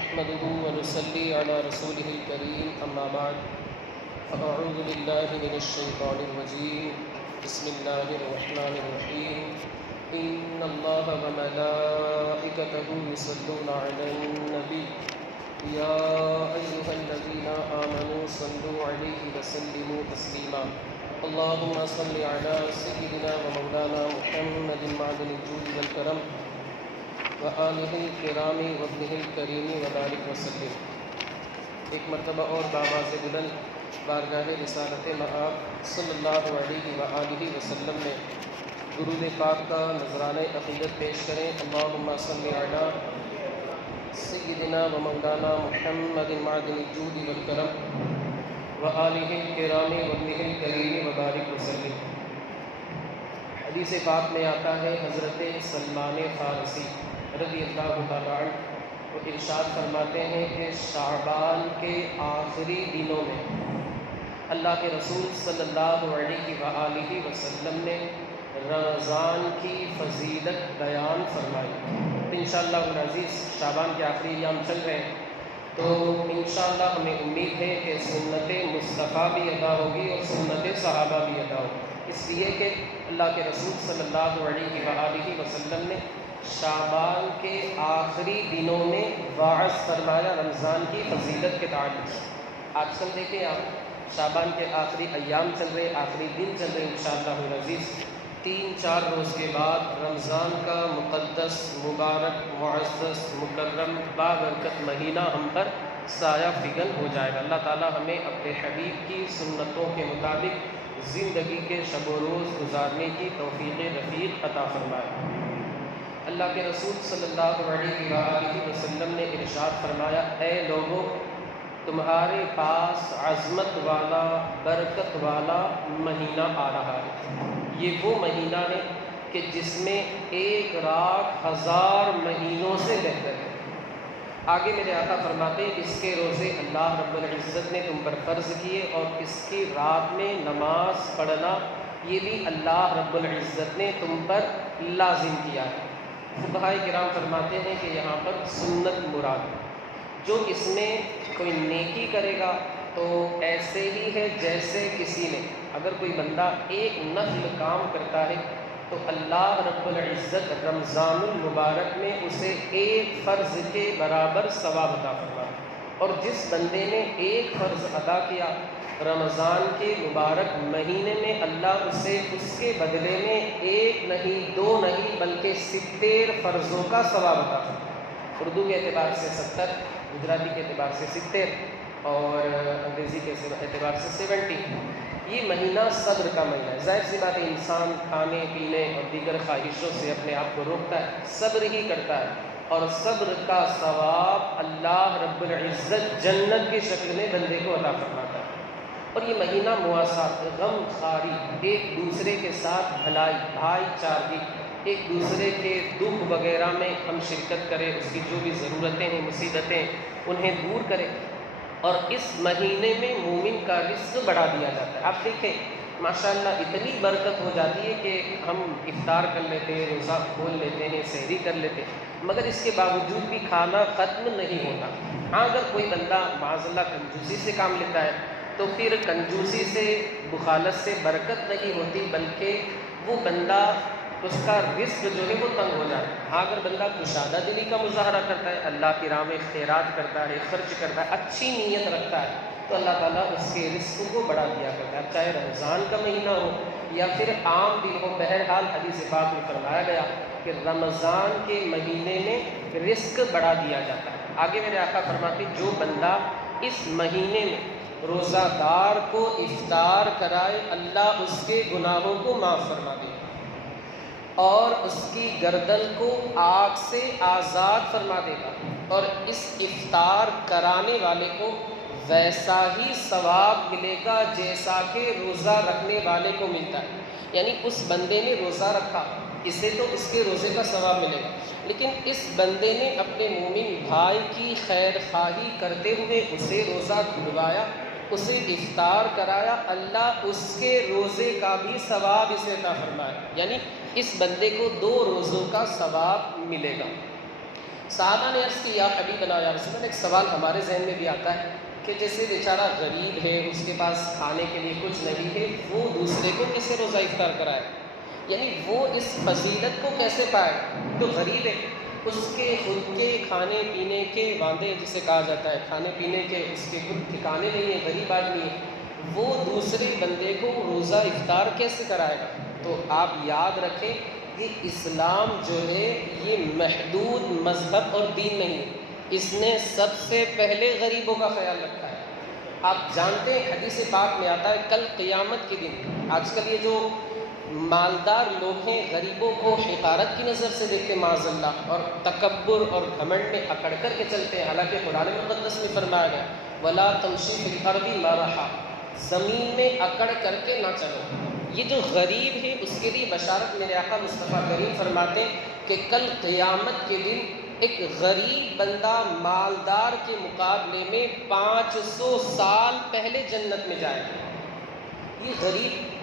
نحمده ونصلي على رسوله الكريم أما بعد فأعوذ بالله من الشيطان الرجيم بسم الله الرحمن الرحيم إن الله وملائكته يصلون على النبي يا أيها الذين آمنوا صلوا عليه وسلموا تسليما اللهم صل على سيدنا ومولانا محمد معدن الجود والكرم وآلہ الکرام وابنہ الکریم وبارک وسلم۔ ایک مرتبہ اور بآواز بلند بارگاہ رسالت مآب صلی اللہ علیہ وآلہ وسلم میں درود پاک کا نذرانہ عقیدت پیش کریں۔ اللہم صلی علی سیدنا و مولانا محمد معدن الجود والکرم وآلہ الکرام وابنہ الکریم وبارک وسلم۔ حدیث پاک میں آتا ہے حضرت سلمان فارسی رضی اللہ تعالیٰ عنہ وہ ارشاد فرماتے ہیں کہ شعبان کے آخری دنوں میں اللہ کے رسول صلی اللہ علیہ وآلہ وسلم نے رمضان کی فضیلت بیان فرمائی۔ انشاءاللہ العزیز شعبان کے آخری ایام چل رہے ہیں تو انشاءاللہ ہمیں امید ہے کہ سنت مصطفیٰ بھی ادا ہوگی اور سنت صحابہ بھی ادا ہوگی، اس لیے کہ اللہ کے رسول صلی اللہ علیہ وآلہ وسلم نے شعبان کے آخری دنوں میں واعظ فرمایا رمضان کی فضیلت کے تعلق سے۔ آج کل دیکھیں آپ شعبان کے آخری ایام چل رہے، آخری دن چل رہے، انشاءاللہ العزیز 3-4 روز کے بعد رمضان کا مقدس مبارک معزز مکرم بابرکت مہینہ ہم پر سایہ فگن ہو جائے گا۔ اللہ تعالی ہمیں اپنے حبیب کی سنتوں کے مطابق زندگی کے شب و روز گزارنے کی توفیق رفیق عطا فرمائے۔ اللہ کے رسول صلی اللہ علیہ وآلہ وسلم نے ارشاد فرمایا، اے لوگوں تمہارے پاس عظمت والا برکت والا مہینہ آ رہا ہے۔ یہ وہ مہینہ ہے کہ جس میں 1,00,000 مہینوں سے بہتر ہے۔ آگے میرے آقا فرماتے ہیں اس کے روزے اللہ رب العزت نے تم پر فرض کیے اور اس کی رات میں نماز پڑھنا یہ بھی اللہ رب العزت نے تم پر لازم کیا ہے۔ فقہائے کرام فرماتے ہیں کہ یہاں پر سنت مراد جو اس میں کوئی نیکی کرے گا تو ایسے ہی ہے جیسے کسی نے اگر کوئی بندہ ایک نفل کام کرتا ہے تو اللہ رب العزت رمضان المبارک میں اسے ایک فرض کے برابر ثواب عطا فرمائے، اور جس بندے نے ایک فرض ادا کیا رمضان کے مبارک مہینے میں اللہ اسے اس کے بدلے میں 1 نہیں 2 نہیں بلکہ 70 فرضوں کا ثواب عطا فرمائے۔ اردو کے اعتبار سے 70، گجراتی کے اعتبار سے 70 اور انگریزی کے اعتبار سے 70۔ یہ مہینہ صبر کا مہینہ ہے۔ ظاہر سی بات ہے انسان کھانے پینے اور دیگر خواہشوں سے اپنے آپ کو روکتا ہے، صبر ہی کرتا ہے، اور صبر کا ثواب اللہ رب العزت جنت کی شکل میں بندے کو عطا فرماتا ہے۔ اور یہ مہینہ مواسات، غم خواری، ایک دوسرے کے ساتھ بھلائی بھائی چارگی، ایک دوسرے کے دکھ وغیرہ میں ہم شرکت کریں، اس کی جو بھی ضرورتیں ہیں مصیبتیں انہیں دور کریں، اور اس مہینے میں مومن کا رزق بڑھا دیا جاتا ہے۔ آپ دیکھیں ماشاءاللہ اتنی برکت ہو جاتی ہے کہ ہم افطار کر لیتے ہیں، روزہ کھول لیتے ہیں، سحری کر لیتے ہیں، مگر اس کے باوجود بھی کھانا ختم نہیں ہوتا۔ ہاں اگر کوئی بندہ معاذ اللہ کنجوسی سے کام لیتا ہے تو پھر کنجوسی سے بخالت سے برکت نہیں ہوتی، بلکہ وہ بندہ اس کا رزق جو ہے وہ تنگ ہو جاتا ہے۔ ہاں اگر بندہ کشادہ دلی کا مظاہرہ کرتا ہے، اللہ کی راہ میں خیرات کرتا ہے، خرچ کرتا ہے، اچھی نیت رکھتا ہے تو اللہ تعالیٰ اس کے رزق کو بڑھا دیا کرتا ہے، چاہے رمضان کا مہینہ ہو یا پھر عام دن ہو۔ بہرحال حدیث پاک میں فرمایا گیا کہ رمضان کے مہینے میں رزق بڑھا دیا جاتا ہے۔ آگے میرے آقا فرماتے جو بندہ اس مہینے میں روزہ دار کو افطار کرائے اللہ اس کے گناہوں کو معاف فرما دے اور اس کی گردن کو آگ سے آزاد فرما دے گا، اور اس افطار کرانے والے کو ویسا ہی ثواب ملے گا جیسا کہ روزہ رکھنے والے کو ملتا ہے۔ یعنی اس بندے نے روزہ رکھا، اسے تو اس کے روزے کا ثواب ملے گا، لیکن اس بندے نے اپنے مومن بھائی کی خیر خواہی کرتے ہوئے اسے روزہ کھلوایا، اسے افطار کرایا، اللہ اس کے روزے کا بھی ثواب اسے عطا فرمائے، یعنی اس بندے کو 2 روزوں کا ثواب ملے گا۔ صحابہ نے عرض کی یا حبیبنا یا رسول اللہ، ایک سوال ہمارے ذہن میں بھی آتا ہے کہ جیسے بیچارہ غریب ہے، اس کے پاس کھانے کے لیے کچھ نہیں ہے، وہ دوسرے کو کیسے روزہ افطار کرائے؟ یعنی وہ اس فضیلت کو کیسے پائے؟ تو غریب ہے، اس کے خود کے کھانے پینے کے واندے جسے کہا جاتا ہے، کھانے پینے کے اس کے خود ٹھکانے نہیں ہیں، غریب آدمی ہے، وہ دوسرے بندے کو روزہ افطار کیسے کرائے گا؟ تو آپ یاد رکھیں کہ اسلام جو ہے یہ محدود مذہب اور دین نہیں ہے، اس نے سب سے پہلے غریبوں کا خیال رکھا ہے۔ آپ جانتے ہیں حدیث پاک میں آتا ہے کل قیامت کے دن، آج کل یہ جو مالدار لوگ ہیں غریبوں کو حقارت کی نظر سے دیکھتے معاذ اللہ، اور تکبر اور گھمنڈ میں اکڑ کر کے چلتے ہیں، حالانکہ قرآن مقدس میں فرمایا گیا وَلَا تَمْشِي فِي الْأَرْضِ مَرَحًا، زمین میں اکڑ کر کے نہ چلو۔ یہ جو غریب ہے اس کے لیے بشارت میرے آقا مصطفیٰ کریم فرماتے ہیں کہ کل قیامت کے دن ایک غریب بندہ مالدار کے مقابلے میں 500 سال پہلے جنت میں جائے گا۔ یہ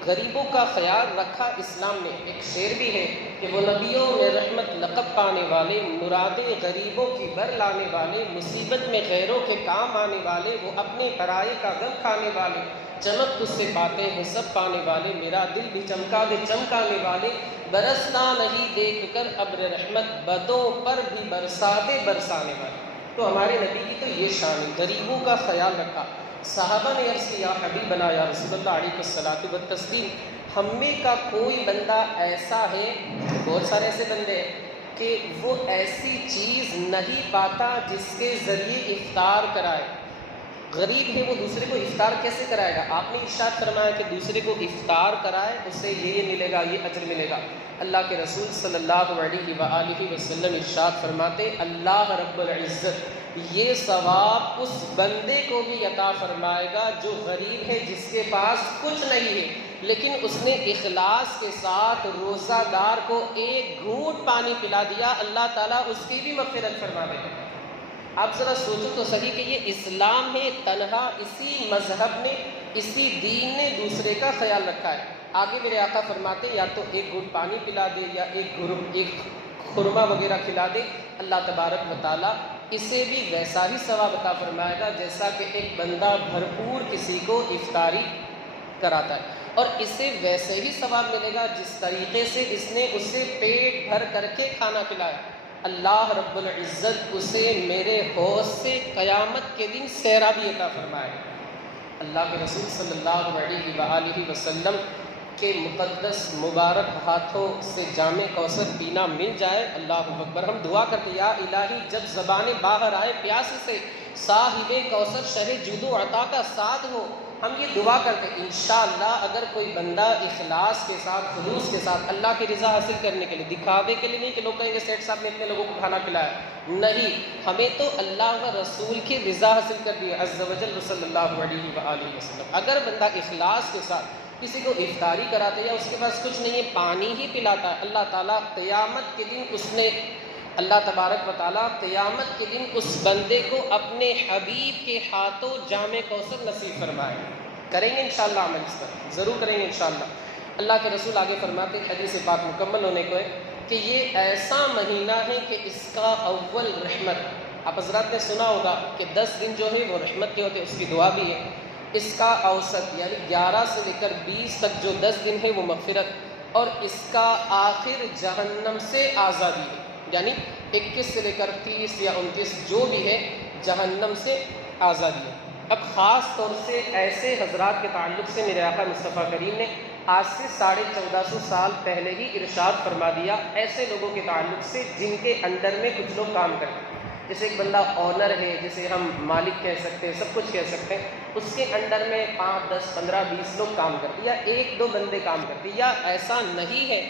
غریبوں کا خیال رکھا اسلام نے۔ ایک شعر بھی ہے کہ وہ نبیوں میں رحمت لقب پانے والے، مرادیں غریبوں کی بر لانے والے، مصیبت میں غیروں کے کام آنے والے، وہ اپنے پرائے کا غم کھانے والے، چمک تجھ سے پاتے ہیں سب پانے والے، میرا دل بھی چمکا دے چمکانے والے، برستا نہیں دیکھ کر ابر رحمت، بدوں پر بھی برسا دے برسانے والے۔ تو ہمارے نبی کی تو یہ شان ہے، غریبوں کا خیال رکھا۔ صحابہ نے عرض کیا یا حبیبنا یا رسول اللہ علیہ الصلاۃ والتسلیم، ہم میں کا کوئی بندہ ایسا ہے، بہت سارے ایسے بندے ہیں کہ وہ ایسی چیز نہیں پاتا جس کے ذریعے افطار کرائے۔ غریب ہے، وہ دوسرے کو افطار کیسے کرائے گا؟ آپ نے ارشاد فرمایا کہ دوسرے کو افطار کرائے اسے یہ ملے گا، یہ اجر ملے گا۔ اللہ کے رسول صلی اللہ علیہ وآلہ وسلم ارشاد فرماتے اللہ رب العزت یہ ثواب اس بندے کو بھی عطا فرمائے گا جو غریب ہے، جس کے پاس کچھ نہیں ہے لیکن اس نے اخلاص کے ساتھ روزہ دار کو ایک گھونٹ پانی پلا دیا، اللہ تعالیٰ اس کی بھی مغفرت فرما دے گا۔ آپ ذرا سوچو تو صحیح کہ یہ اسلام ہے، تنہا اسی مذہب نے، اسی دین نے دوسرے کا خیال رکھا ہے۔ آگے میرے آقا فرماتے یا تو ایک گھونٹ پانی پلا دے یا ایک خرما وغیرہ کھلا دے، اللہ تبارک و تعالیٰ اسے بھی ویسا ہی ثواب عطا فرمائے گا جیسا کہ ایک بندہ بھرپور کسی کو افطاری کراتا ہے، اور اسے ویسے ہی ثواب ملے گا جس طریقے سے اس نے اسے پیٹ بھر کر کے کھانا کھلایا۔ اللہ رب العزت اسے میرے حوض سے قیامت کے دن سیرابی عطا فرمائے گا۔ اللہ کے رسول صلی اللہ علیہ وآلہ وسلم کے مقدس مبارک ہاتھوں سے جام کوثر پینا مل جائے، اللہ اکبر۔ ہم دعا کرتے یا الہی جب زبانیں باہر آئے پیاس سے، صاحب کوثر شہ جود و عطا کا ساتھ ہو، ہم یہ دعا کرتے انشاءاللہ اگر کوئی بندہ اخلاص کے ساتھ، خلوص کے ساتھ اللہ کی رضا حاصل کرنے کے لیے، دکھاوے کے لیے نہیں کہ لوگ کہیں گے سیٹ صاحب نے اتنے لوگوں کو کھانا کھلایا، نہیں، ہمیں تو اللہ و رسول کی رضا حاصل کرنی ہے عز و جل صلی اللہ علیہ وآلہ وسلم۔ اگر بندہ اخلاص کے ساتھ کسی کو افطاری کراتے یا اس کے پاس کچھ نہیں ہے، پانی ہی پلاتا ہے، اللہ تعالیٰ قیامت کے دن اس نے، اللہ تبارک و تعالیٰ قیامت کے دن اس بندے کو اپنے حبیب کے ہاتھوں جام کوثر نصیب فرمائے۔ کریں گے انشاءاللہ عمل اس پر، ضرور کریں گے انشاءاللہ۔ اللہ کے رسول آگے فرماتے حدیث پاک مکمل ہونے کو ہے کہ یہ ایسا مہینہ ہے کہ اس کا اول رحمت، آپ حضرات نے سنا ہوگا کہ 10 دن جو ہے وہ رحمت کے ہوتے ہیں، اس کی دعا بھی ہے۔ اس کا اوسط یعنی 11 سے لے کر 20 تک جو 10 دن ہے وہ مغفرت، اور اس کا آخر جہنم سے آزادی ہے، یعنی 21 سے لے کر 30 یا 29 جو بھی ہے جہنم سے آزادی ہے۔ اب خاص طور سے ایسے حضرات کے تعلق سے میرے آقا مصطفیٰ کریم نے آج سے 1450 سال پہلے ہی ارشاد فرما دیا، ایسے لوگوں کے تعلق سے جن کے انڈر میں کچھ لوگ کام کرتے ہیں، جیسے ایک بندہ آنر ہے، جسے ہم مالک کہہ سکتے ہیں، سب کچھ کہہ سکتے ہیں، اس کے انڈر میں 5 10 15 20 لوگ کام کرتے ہیں، یا 1 2 بندے کام کرتے ہیں، یا ایسا نہیں ہے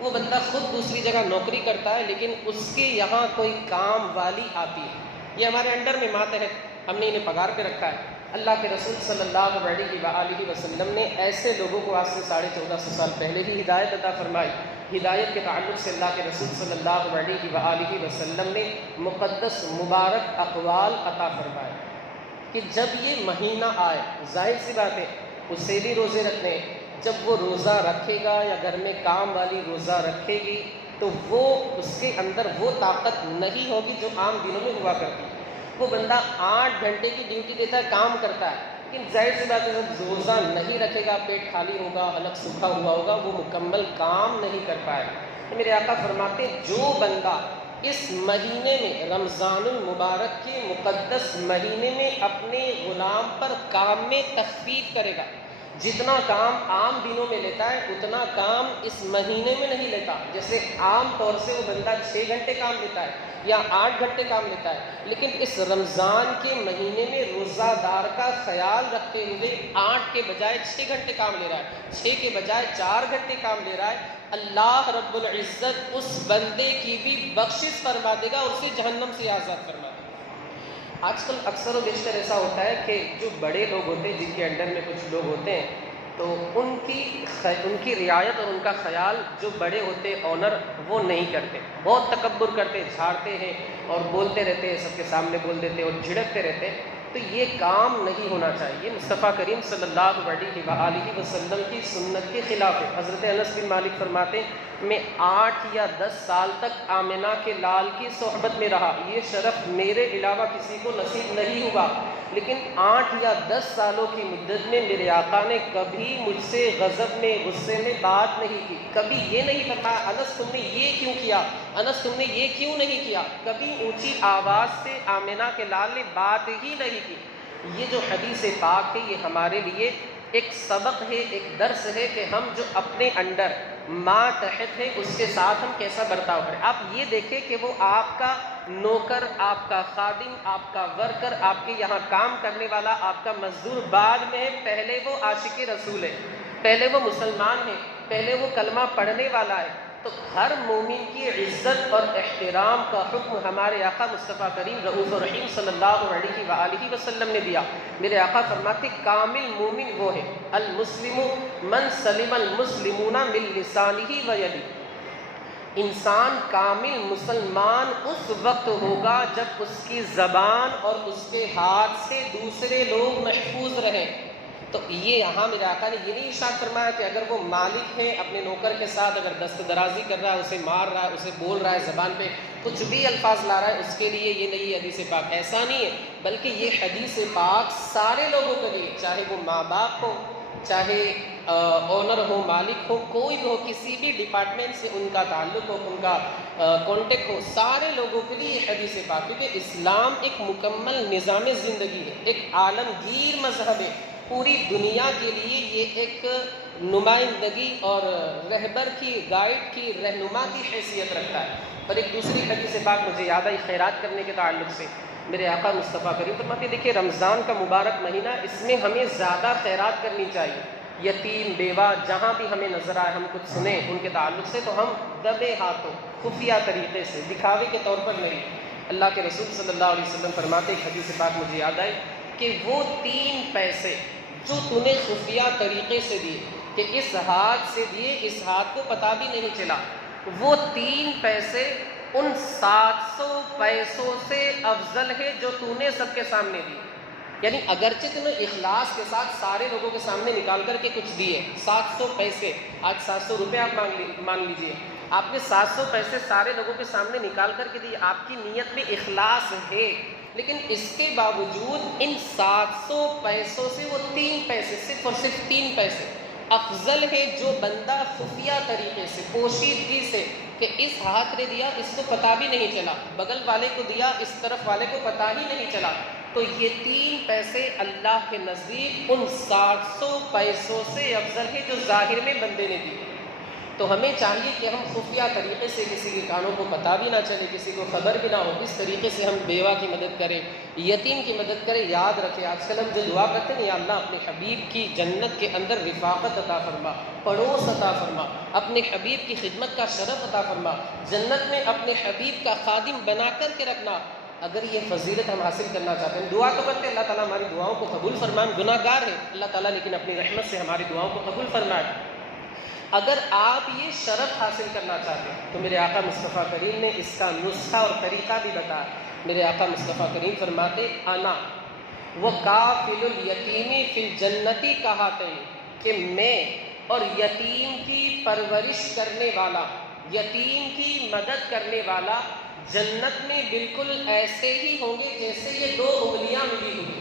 وہ بندہ خود دوسری جگہ نوکری کرتا ہے لیکن اس کے یہاں کوئی کام والی آتی ہے، یہ ہمارے انڈر میں ماتحت، ہم نے انہیں پگار پہ رکھا ہے۔ اللہ کے رسول صلی اللہ علیہ وآلہ وسلم نے ایسے لوگوں کو آج سے 1450 سال پہلے ہی ہدایت عطا فرمائی۔ ہدایت کے تعلق سے اللہ کے رسول صلی اللہ علیہ وآلہ وسلم نے مقدس مبارک اقوال عطا فرمائے کہ جب یہ مہینہ آئے، ظاہر سی بات ہے اسے بھی روزے رکھنے، جب وہ روزہ رکھے گا یا گھر میں کام والی روزہ رکھے گی تو وہ اس کے اندر وہ طاقت نہیں ہوگی جو عام دنوں میں ہوا کرتی ہے۔ وہ بندہ 8 گھنٹے کی ڈیوٹی دیتا ہے، کام کرتا ہے، لیکن ظاہر سی بات ہے جب روزہ نہیں رکھے گا، پیٹ خالی ہوگا، حلق سوکھا ہوا ہوگا، وہ مکمل کام نہیں کر پائے گا۔ تو میرے آقا فرماتے ہیں جو بندہ اس مہینے میں، رمضان المبارک کے مقدس مہینے میں اپنے غلام پر کام میں تخفیف کرے گا، جتنا کام عام دنوں میں لیتا ہے اتنا کام اس مہینے میں نہیں لیتا۔ جیسے عام طور سے وہ بندہ 6 گھنٹے کام لیتا ہے یا 8 گھنٹے کام لیتا ہے، لیکن اس رمضان کے مہینے میں روزہ دار کا خیال رکھتے ہوئے 8 کے بجائے 6 گھنٹے کام لے رہا ہے، 6 کے بجائے 4 گھنٹے کام لے رہا ہے، اللہ رب العزت اس بندے کی بھی بخشش فرما دے گا اور اسے جہنم سے آزاد فرما دے گا۔ آج کل اکثر و بیشتر ایسا ہوتا ہے کہ جو بڑے لوگ ہوتے ہیں، جن کے انڈر میں کچھ لوگ ہوتے ہیں، تو ان کی رعایت اور ان کا خیال جو بڑے ہوتے آنر وہ نہیں کرتے، بہت تکبر کرتے، جھاڑتے ہیں اور بولتے رہتے ہیں، سب کے سامنے بول دیتے اور جھڑکتے رہتے ہیں۔ تو یہ کام نہیں ہونا چاہیے، مصطفیٰ کریم صلی اللہ علیہ وآلہ وسلم کی سنت کے خلاف ہے۔ حضرت انس بن مالک فرماتے ہیں میں 8 یا 10 سال تک آمنہ کے لال کی صحبت میں رہا، یہ شرف میرے علاوہ کسی کو نصیب نہیں ہوا، لیکن 8 یا 10 سالوں کی مدت میں میرے آقا نے کبھی مجھ سے غضب میں، غصے میں بات نہیں کی، کبھی یہ نہیں فرمایا انس تم نے یہ کیوں کیا، انس تم نے یہ کیوں نہیں کیا، کبھی اونچی آواز سے آمنہ کے لال نے بات ہی نہیں کی۔ یہ جو حدیث پاک ہے یہ ہمارے لیے ایک سبق ہے، ایک درس ہے کہ ہم جو اپنے انڈر ماتحت ہے اس کے ساتھ ہم کیسا برتاؤ کریں۔ آپ یہ دیکھیں کہ وہ آپ کا نوکر، آپ کا خادم، آپ کا ورکر، آپ کے یہاں کام کرنے والا، آپ کا مزدور بعد میں ہے، پہلے وہ عاشق رسول ہے، پہلے وہ مسلمان ہے، پہلے وہ کلمہ پڑھنے والا ہے۔ تو ہر مومن کی عزت اور احترام کا حکم ہمارے آقا مصطفیٰ کریم رؤوف الرحیم صلی اللہ علیہ وآلہ وسلم نے دیا۔ میرے آقا فرماتے کامل مومن وہ ہے، المسلم من سلم المسلمون من لسانہ و یدہ، انسان کامل مسلمان اس وقت ہوگا جب اس کی زبان اور اس کے ہاتھ سے دوسرے لوگ محفوظ رہیں۔ تو یہ یہاں میرے آقا نے یہ نہیں ارشاد فرمایا کہ اگر وہ مالک ہے اپنے نوکر کے ساتھ اگر دست درازی کر رہا ہے، اسے مار رہا ہے، اسے بول رہا ہے، زبان پہ کچھ بھی الفاظ لا رہا ہے، اس کے لیے یہ نہیں حدیث پاک، ایسا نہیں ہے، بلکہ یہ حدیث پاک سارے لوگوں کے لیے، چاہے وہ ماں باپ ہو، چاہے اونر ہو، مالک ہو، کوئی بھی ہو، کسی بھی ڈپارٹمنٹ سے ان کا تعلق ہو، ان کا کانٹیکٹ ہو، سارے لوگوں کے لیے یہ حدیث پاک، کیونکہ اسلام ایک مکمل نظام زندگی ہے، ایک عالمگیر مذہب ہے، پوری دنیا کے لیے یہ ایک نمائندگی اور رہبر کی، گائیڈ کی، رہنما کی حیثیت رکھتا ہے۔ اور ایک دوسری حدیث پاک مجھے یاد آئی خیرات کرنے کے تعلق سے، میرے آقا مصطفیٰ کریم فرماتے دیکھیے رمضان کا مبارک مہینہ، اس میں ہمیں زیادہ خیرات کرنی چاہیے، یتیم بیوہ جہاں بھی ہمیں نظر آئے، ہم کچھ سنیں ان کے تعلق سے تو ہم دبے ہاتھوں خفیہ طریقے سے، دکھاوے کے طور پر نہیں۔ اللہ کے رسول صلی اللہ علیہ وسلم فرماتے ایک حدیث پاک مجھے یاد آئی کہ وہ 3 پیسے جو تو نے خفیہ طریقے سے دیے، کہ اس ہاتھ سے دیے، اس ہاتھ کو پتہ بھی نہیں چلا، وہ 3 پیسے ان 700 پیسوں سے افضل ہے جو تو نے سب کے سامنے دی۔ یعنی اگرچہ تم نے اخلاص کے ساتھ سارے لوگوں کے سامنے نکال کر کے کچھ دیے، 700 پیسے، آج 700 روپے آپ مان لیجئے، آپ نے 700 پیسے سارے لوگوں کے سامنے نکال کر کے دیے، آپ کی نیت میں اخلاص ہے، لیکن اس کے باوجود ان 700 پیسوں سے وہ 3 پیسے، صرف اور صرف 3 پیسے افضل ہے جو بندہ خفیہ طریقے سے، پوشیدگی سے، کہ اس ہاتھ نے دیا، اس کو پتہ بھی نہیں چلا، بغل والے کو دیا، اس طرف والے کو پتہ ہی نہیں چلا، تو یہ 3 پیسے اللہ کے نزدیک ان 700 پیسوں سے افضل ہے جو ظاہر میں بندے نے دی۔ تو ہمیں چاہیے کہ ہم خفیہ طریقے سے، کسی کے کانوں کو پتہ بھی نہ چلے، کسی کو خبر بھی نہ ہو، اس طریقے سے ہم بیوہ کی مدد کریں، یتیم کی مدد کریں۔ یاد رکھیں آج کل ہم جو دعا کرتے ہیں، یا اللہ اپنے حبیب کی جنت کے اندر رفاقت عطا فرما، پڑوس عطا فرما، اپنے حبیب کی خدمت کا شرف عطا فرما، جنت میں اپنے حبیب کا خادم بنا کر کے رکھنا۔ اگر یہ فضیلت ہم حاصل کرنا چاہتے ہیں، دعا تو کرتے ہیں اللہ تعالیٰ ہماری دعاؤں کو قبول فرمائے، ہم گناہ گار ہیں اللہ تعالیٰ لیکن اپنی رحمت سے ہماری دعاؤں کو قبول فرمائے۔ اگر آپ یہ شرف حاصل کرنا چاہتے ہیں تو میرے آقا مصطفیٰ کریم نے اس کا نسخہ اور طریقہ بھی بتایا۔ میرے آقا مصطفیٰ کریم فرماتے انا وکافل الیتیمی فی الجنتی کہاتین، کہ میں اور یتیم کی پرورش کرنے والا یتیم کی مدد کرنے والا جنت میں بالکل ایسے ہی ہوں گے جیسے یہ دو انگلیاں ملی ہوئی.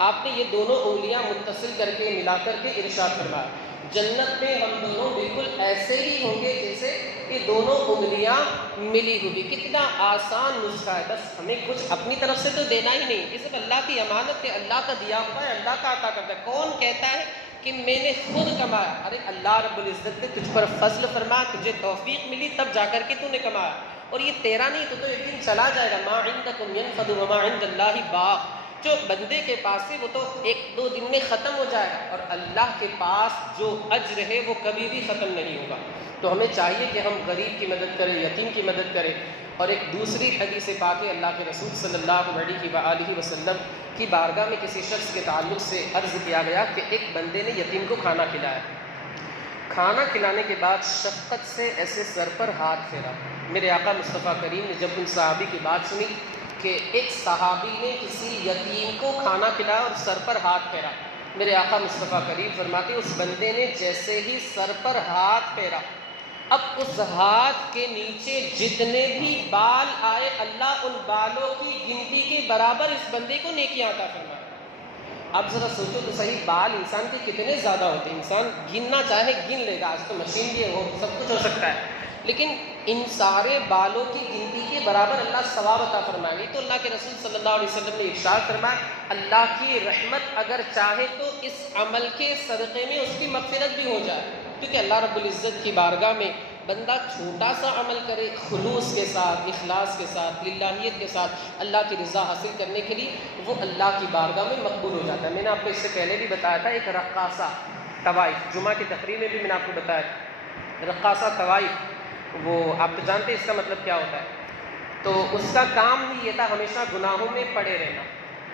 آپ نے یہ دونوں انگلیاں متصل کر کے ملا کر کے ارشاد فرمایا جنت میں ہم دونوں بالکل ایسے ہی ہوں گے جیسے یہ دونوں انگلیاں ملی ہوئی. کتنا آسان نسخہ ہے، بس ہمیں کچھ اپنی طرف سے تو دینا ہی نہیں، یہ صرف اللہ کی امانت ہے، اللہ کا دیا ہوا ہے، اللہ کا عطا کرتا ہے. کون کہتا ہے کہ میں نے خود کمایا؟ ارے اللہ رب العزت نے تجھ پر فضل فرمایا، تجھے توفیق ملی تب جا کر کے تو نے کمایا، اور یہ تیرا نہیں، تو ایک دن چلا جائے گا. ما عندکم ينفد وما عند اللہ باق. جو بندے کے پاس ہے وہ تو ایک دو دن میں ختم ہو جائے گا، اور اللہ کے پاس جو اجر ہے وہ کبھی بھی ختم نہیں ہوگا. تو ہمیں چاہیے کہ ہم غریب کی مدد کریں، یتیم کی مدد کریں. اور ایک دوسری حدیث پاک ہے، اللہ کے رسول صلی اللہ علیہ وآلہ وسلم کی بارگاہ میں کسی شخص کے تعلق سے عرض کیا گیا کہ ایک بندے نے یتیم کو کھانا کھلایا. کھانا کھلانے کے بعد شفقت سے ایسے سر پر ہاتھ پھیرا. میرے آقا مصطفیٰ کریم نے جب ان صحابی کی بات سنی کہ ایک صحابی نے کسی یتیم کو کھانا کھلایا اور سر پر ہاتھ پھیرا، میرے آقا مصطفیٰ کریم فرماتے اس بندے نے جیسے ہی سر پر ہاتھ پھیرا، اب اس ہاتھ کے نیچے جتنے بھی بال آئے اللہ ان بالوں کی گنتی کے برابر اس بندے کو نیکیاں عطا فرمائے. اب ذرا سوچو تو صحیح، بال انسان کے کتنے زیادہ ہوتے ہیں، انسان گننا چاہے گن لے گا، آج تو مشین بھی ہے، وہ سب کچھ ہو سکتا ہے، لیکن ان سارے بالوں کی گنتی کے برابر اللہ ثواب عطا فرمائے گی. تو اللہ کے رسول صلی اللہ علیہ وسلم نے ارشاد فرمایا اللہ کی رحمت اگر چاہے تو اس عمل کے صدقے میں اس کی مغفرت بھی ہو جائے، کیونکہ اللہ رب العزت کی بارگاہ میں بندہ چھوٹا سا عمل کرے خلوص کے ساتھ، اخلاص کے ساتھ، للہیت کے ساتھ، اللہ کی رضا حاصل کرنے کے لیے، وہ اللہ کی بارگاہ میں مقبول ہو جاتا ہے. میں نے آپ کو اس سے پہلے بھی بتایا تھا، ایک رقاصہ طوائف، جمعہ کی تقریر میں بھی میں نے آپ کو بتایا رقاصہ طوائف، وہ آپ تو جانتے ہیں اس کا مطلب کیا ہوتا ہے. تو اس کا کام ہی یہ تھا ہمیشہ گناہوں میں پڑے رہنا.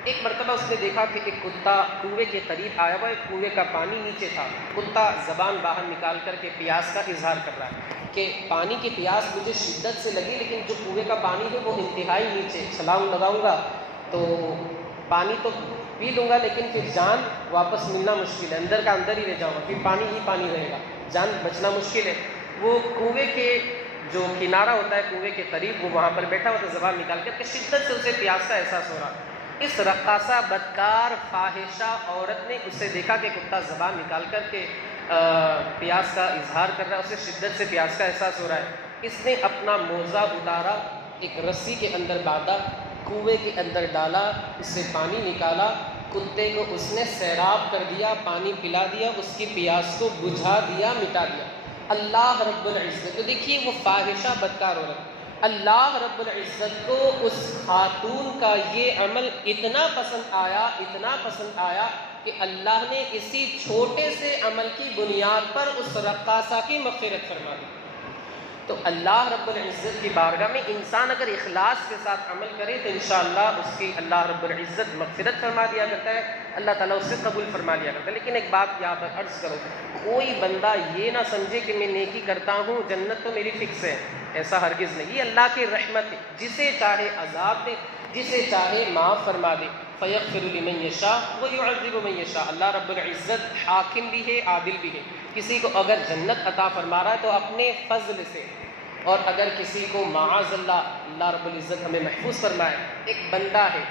ایک مرتبہ اس نے دیکھا کہ ایک کتا کنویں کے قریب آیا ہوا ہے، کنویں کا پانی نیچے تھا، کتا زبان باہر نکال کر کے پیاس کا اظہار کر رہا ہے کہ پانی کی پیاس مجھے شدت سے لگی، لیکن جو کنویں کا پانی ہے وہ انتہائی نیچے، چھلانگ لگاؤں گا تو پانی تو پی لوں گا لیکن پھر جان واپس ملنا مشکل ہے، اندر کا اندر ہی رہ جاؤں گا، پھر پانی ہی پانی رہے گا، جان بچنا مشکل ہے. وہ کنویں کے جو کنارہ ہوتا ہے کنویں کے قریب، وہ وہاں پر بیٹھا ہوا تھا زبان نکال کر کہ شدت سے اسے پیاس کا احساس ہو رہا. اس رقاصہ بدکار فاحشہ عورت نے اسے دیکھا کہ کتا زبان نکال کر کے پیاس کا اظہار کر رہا ہے، اسے شدت سے پیاس کا احساس ہو رہا ہے. اس نے اپنا موزہ اتارا، ایک رسی کے اندر باندھا، کنویں کے اندر ڈالا، اس سے پانی نکالا، کتے کو اس نے سیراب کر دیا، پانی پلا دیا، اس کی پیاس کو بجھا دیا، مٹا دیا. اللہ رب العزت، تو دیکھیے وہ فاحشہ بدکار عورت، اللہ رب العزت کو اس خاتون کا یہ عمل اتنا پسند آیا، اتنا پسند آیا کہ اللہ نے اسی چھوٹے سے عمل کی بنیاد پر اس رقاصہ کی مغفرت فرما دی. تو اللہ رب العزت کی بارگاہ میں انسان اگر اخلاص کے ساتھ عمل کرے تو انشاءاللہ اس کی اللہ رب العزت مغفرت فرما دیا کرتا ہے، اللہ تعالیٰ اس سے قبول فرما لیا کرتا ہے. لیکن ایک بات یہاں پر عرض کرو، کوئی بندہ یہ نہ سمجھے کہ میں نیکی کرتا ہوں جنت تو میری فکس ہے، ایسا ہرگز نہیں. یہ اللہ کی رحمت ہے، جسے چاہے عذاب دے، جسے چاہے معاف فرما دے. فَيَغْفِرُ لِمَن يَشَاءُ وَيُعَذِّبُ مَن يَشَاءُ. اللہ رب العزت حاکم بھی ہے، عادل بھی ہے. کسی کو اگر جنت عطا فرما رہا ہے تو اپنے فضل سے، اور اگر کسی کو معاذ اللہ رب العزت ہمیں محفوظ فرمائے، ایک بندہ ہے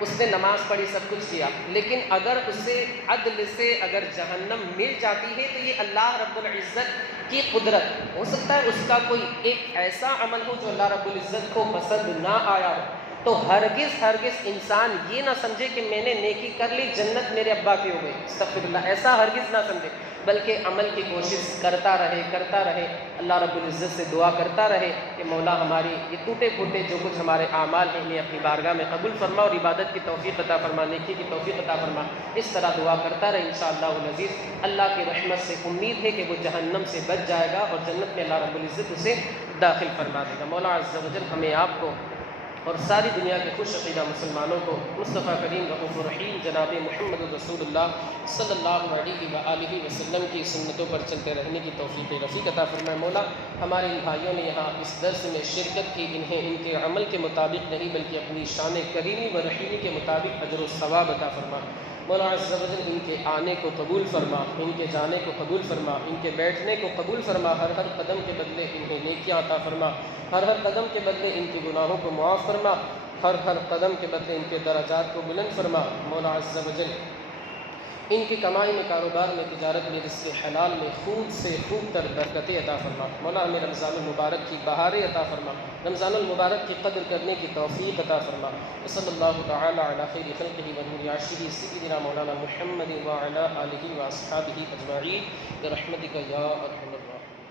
اس نے نماز پڑھی، سب کچھ کیا، لیکن اگر اسے عدل سے اگر جہنم مل جاتی ہے تو یہ اللہ رب العزت کی قدرت. ہو سکتا ہے اس کا کوئی ایک ایسا عمل ہو جو اللہ رب العزت کو پسند نہ آیا ہو، تو ہرگز انسان یہ نہ سمجھے کہ میں نے نیکی کر لی جنت میرے ابا کی ہو گئی، استغفر اللہ، ایسا ہرگز نہ سمجھے، بلکہ عمل کی کوشش کرتا رہے. اللہ رب العزت سے دعا کرتا رہے کہ مولا ہماری یہ ٹوٹے پھوٹے جو کچھ ہمارے اعمال ہیں انہیں اپنی بارگاہ میں قبول فرما، اور عبادت کی توفیق عطا فرما، نیکی کی توفیق عطا فرما. اس طرح دعا کرتا رہے انشاءاللہ العزیز. اللہ کی رحمت سے امید ہے کہ وہ جہنم سے بچ جائے گا اور جنت میں اللہ رب العزت اسے داخل فرما دے گا. مولا عز و جل ہمیں آپ کو اور ساری دنیا کے خوش عقیدہ مسلمانوں کو مصطفیٰ کریم رؤوف الرحیم جناب محمد رسول اللہ صلی اللہ علیہ وآلہ وسلم کی سنتوں پر چلتے رہنے کی توفیق رفیق عطا فرمائے. مولا ہمارے ان بھائیوں نے یہاں اس درس میں شرکت کی، انہیں ان کے عمل کے مطابق نہیں بلکہ اپنی شان کریمی و رحیمی کے مطابق اجر و ثواب عطا فرما. مولا عز و جل ان کے آنے کو قبول فرما، ان کے جانے کو قبول فرما، ان کے بیٹھنے کو قبول فرما، ہر ہر قدم کے بدلے انہیں نیکیاں عطا فرما، ہر ہر قدم کے بدلے ان کے گناہوں کو معاف فرما، ہر ہر قدم کے بدلے ان کے درجات کو بلند فرما۔ مولا عز و جل ان کی کمائی میں، کاروبار میں، تجارت میں، رزق حلال میں خوب سے خوب تر برکتیں عطا فرما۔ مولا ہمیں رمضان المبارک کی بہاریں عطا فرما، رمضان المبارک کی قدر کرنے کی توفیق عطا فرما۔ صلی اللہ تعالی علی خیر خلقہ و نور عرشہ سیدنا مولانا محمد وعلی آلہ واصحابہ اجمعین برحمتک یا ارحم الراحمین۔